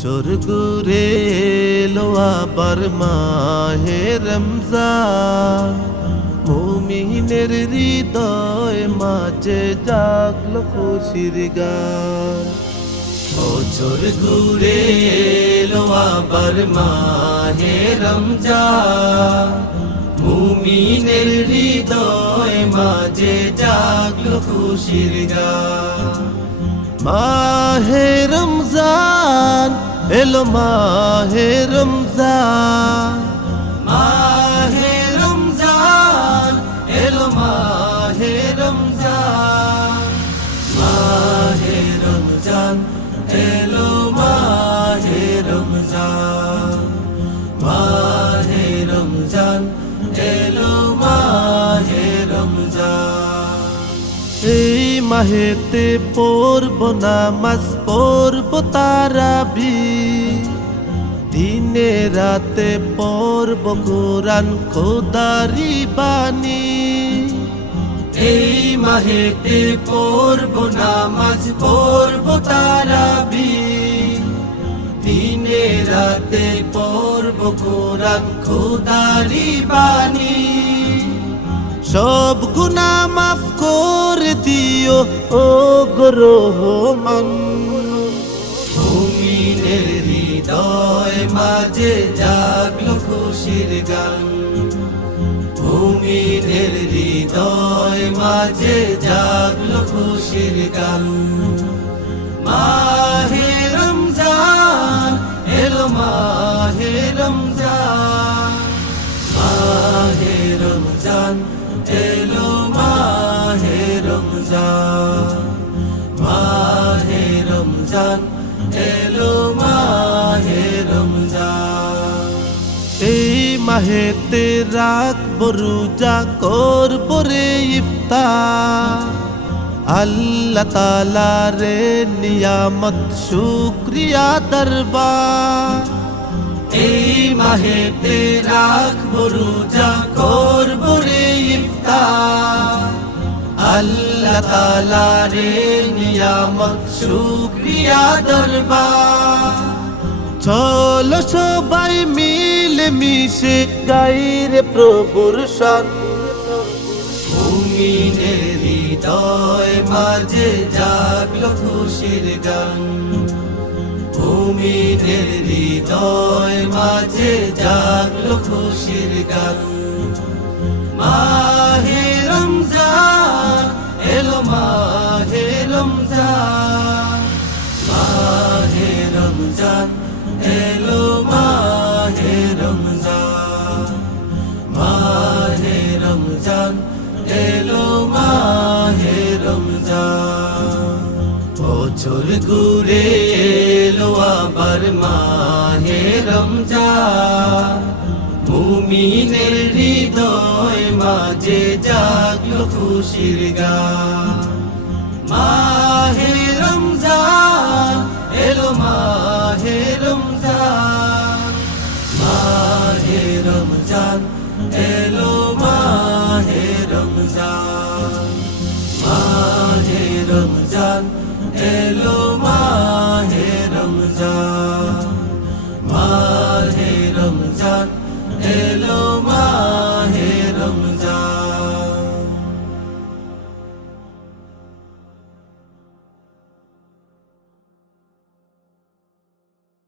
চোর ঘুরে এলো আবার মাহে রমজান মুমিনের হৃদয় মাঝে জাগলো খুশির গান বছর ঘুরে এলো আবার মাহে রমজান মুমিনের হৃদয় মাঝে জাগলো খুশির গান মাহে রমজান এলো মাহে রমজান মাহে রমজান এলো মাহে রমজান মাহে রমজান এলো মাহে রমজান মাহে রমজান এলো মাহে রমজান এই মাহেতে পড়ব নামাজ পড়ব তারাবি দিনে রাতে পর্ব কোরআন খোদারি বাণী এই মাহেতে পড়ব নামাজ পড়ব তারাবি দিনে রাতে পড়ব কোরআন খোদারি বাণী সব গুনা মাফ করে দিও ও গ্রহমান ভূমির হৃদয় মাঝে জাগলো খুশির গান ভূমিদের হৃদয় মাঝে জাগলো খুশির গান মাহে রমজান এলো মাহে রমজান মাহে রমজান এলো মাহে রমজান মাহে রমজান হেতে রাখব রোজা করব রে ইফতার আল্লাহ তালা রে নিয়ামত শুক্রিয়া দরবার এই মাহেতে রাখব রোজা করব রে ইফতার আল্লাহ তালা রে নিয়ামত শুক্রিয়া দরবার সে গাইরে প্রভুর শান মুমিনের হৃদয় মাঝে জাগলো খুশির গান ভূমি হৃদয় মাঝে জাগলো খুশির গান মাহে রমজান এলো মাহে রমজান মাহে রমজান এলো এলো মাহে রমজা বছর ঘুরে এলো আবার মাহে রমজান মুমিনের হৃদয় মাঝে জাগলো খুশির গান মাহে রমজান এলো মাহে রমজান মাহে রমজান এলো মাহে রমজান এলো মাহে রমজান মাহে রমজান এলো